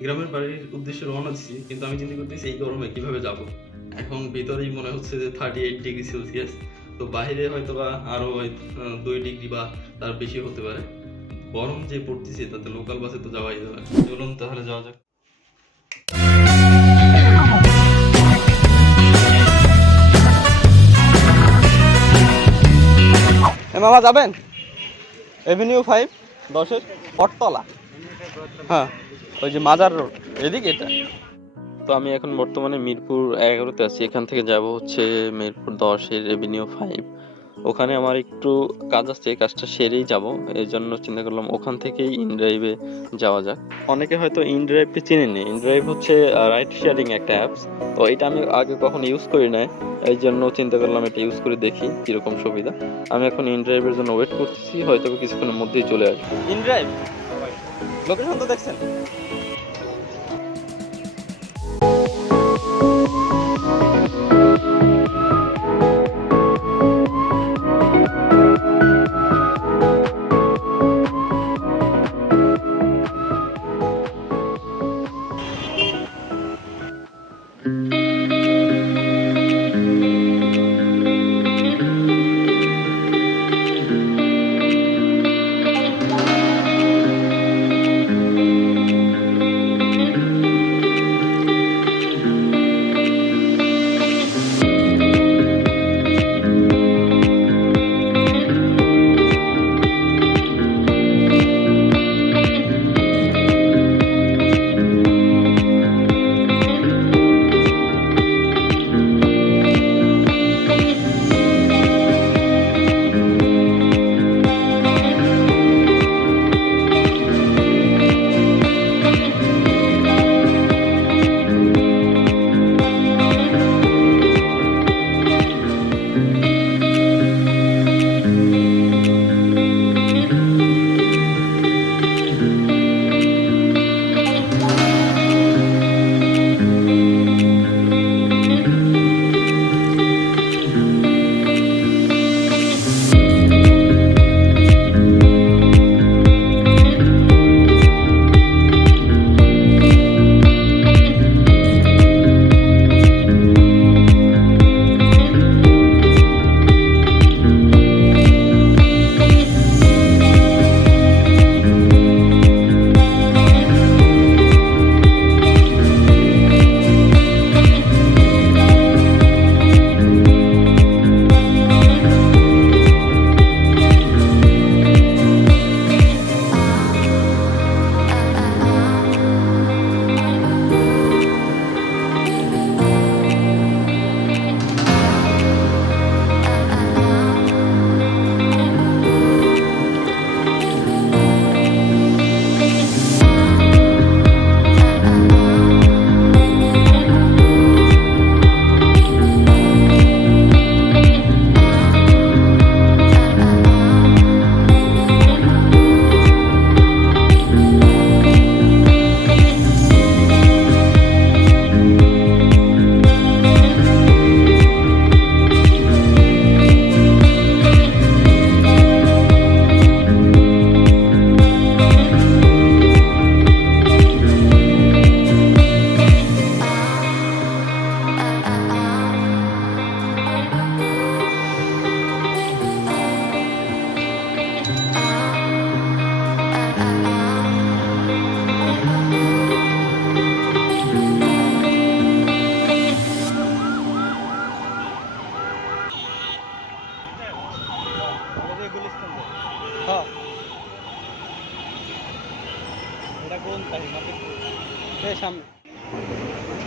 গ্রামের বাড়ির উদ্দেশ্যে রওনা দিচ্ছি, কিন্তু আমি চিন্তা করতেছি এই গরমে কিভাবে যাব। এখন ভিতরেই মনে হচ্ছে যে 38 ডিগ্রি সেলসিয়াস, তো বাইরে হয়তো বা আরও 2 ডিগ্রি বা তার বেশি হতে পারে। গরম যে পড়তেছে তাতে লোকাল বাসে তো যাওয়াই যাবে না। চলুন তাহলে যাওয়া যাক। মামা যাবেন এভিনিউ 5 10-এর বটতলা? হ্যাঁ, ওই যে মাজার রোড এদিকে এটা। তো আমি এখন বর্তমানে মিরপুর 11-তে আছি। এখান থেকে যাব হচ্ছে মিরপুর 10-এর এভিনিউ 5। ওখানে আমার একটু কাজ আছে, কাজটা সেরেই যাব। এই জন্য চিন্তা করলাম ওখান থেকেই ইনড্রাইভে যাওয়া যাক। অনেকে হয়তো ইনড্রাইভকে চেনেনি। ইনড্রাইভ হচ্ছে রাইড শেয়ারিং একটা অ্যাপস। তো এটা আমি আগে কখনো ইউজ করি নাই, এই জন্য চিন্তা করলাম এটা ইউজ করে দেখি কীরকম সুবিধা। আমি এখন ইনড্রাইভের জন্য ওয়েট করতেছি, হয়তো কিছুক্ষণের মধ্যেই চলে আসবে। ইনড্রাইভ লোকেশন তো দেখছেন?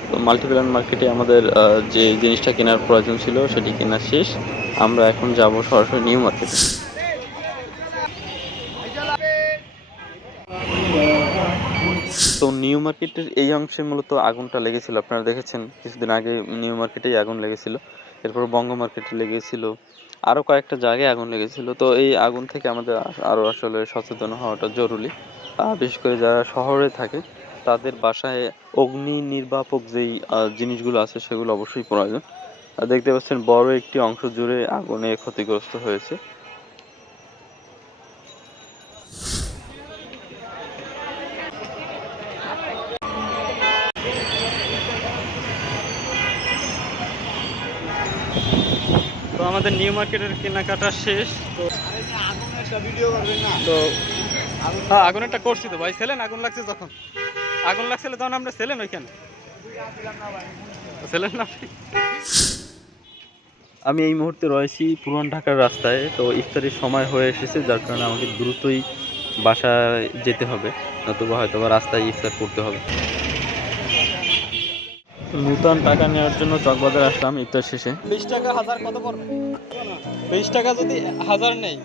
তো মাল্টিপ্ল্যান মার্কেটে আমাদের যে জিনিসটা কেনার প্রয়োজন ছিল সেটি কেনা শেষ। আমরা এখন যাব সরাসরি নিউ মার্কেটে। তো নিউ মার্কেটের এই অংশে মূলত আগুনটা লেগেছিল, আপনারা দেখেছেন কিছুদিন আগে নিউ মার্কেটেই আগুন লেগেছিল। এরপর বঙ্গ মার্কেটে লেগেছিল, আরও কয়েকটা জায়গায় আগুন লেগেছিল। তো এই আগুন থেকে আমাদের আরও আসলে সচেতন হওয়াটা জরুরি। বিশেষ করে যারা শহরে থাকে তাদের বাসায় অগ্নি নির্বাপক যেই জিনিসগুলো আছে সেগুলো অবশ্যই প্রয়োজন। দেখতে পাচ্ছেন বড় একটি অংশ জুড়ে আগুনে ক্ষতিগ্রস্ত হয়েছে। আমাদের নিউ মার্কেটের কেনাকাটা শেষ। তো তো হ্যাঁ, আগুনেরটা করছি তো ভাই। সেলেন আগুন লাগছে যখন, আগুন লাগছিল তখন আমরা সেলেন ওইখানে সেলেন না। আমি এই মুহূর্তে রয়েছি পুরান ঢাকার রাস্তায়। তো ইফতারির সময় হয়ে এসেছে, যার কারণে আমাকে দ্রুতই বাসায় যেতে হবে, নতুবা হয়তো বা রাস্তায় ইফতার করতে হবে। নূতন টাকা নেওয়ার জন্য চকবাজার আসলাম ইফতার শেষে। 20 টাকা হাজার কত পড়বে? 20 টাকা যদি হাজার নেই,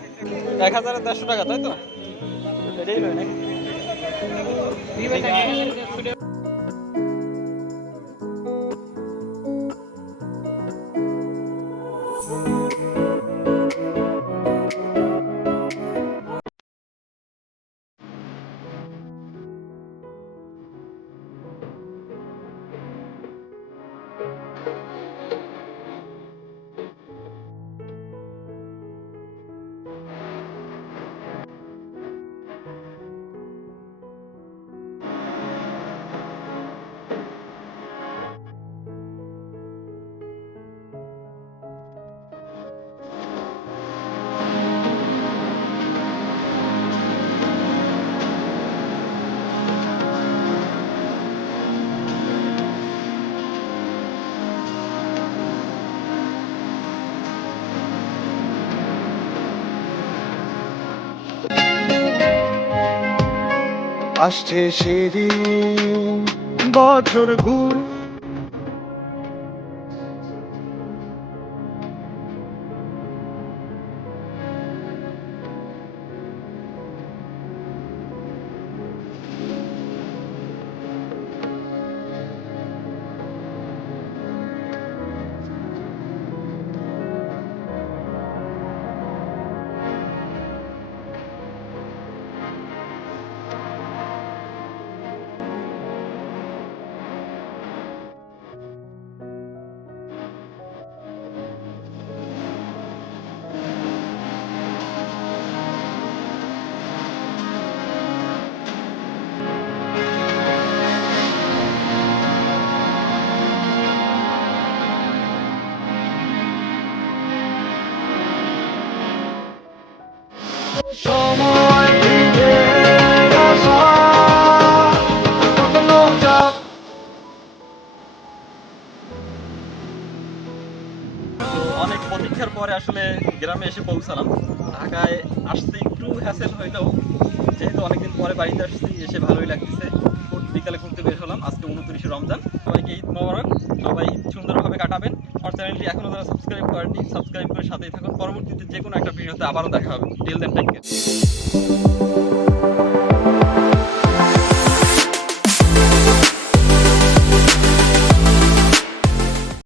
1150 টাকা, তাই তো? এটাই নয় নাকি? আসছে সেদিন বছর ঘুরে সময় দিতে আসা কোনো চাপ অনেক প্রতীক্ষার পরে আসলে গ্রামে এসে পৌঁছালাম। ঢাকায় আসতে একটু হ্যাসেল হইলেও, যেহেতু অনেকদিন পরে বাড়িতে আসছি, এসে ভালোই লাগতেছে। বিকালে ঘুরতে বের হলাম। আজকে 29 রমজান। সবাইকে ঈদ মোবারক। সবাই ঈদ সুন্দরভাবে কাটাবেন। আমার চ্যানেলটি এখনো যারা সাবস্ক্রাইব করেননি, সাবস্ক্রাইব করে সাথেই থাকুন। পরবর্তীতে যে কোনো একটা ভিডিওতে আবারও দেখা হবে। Till then, take care.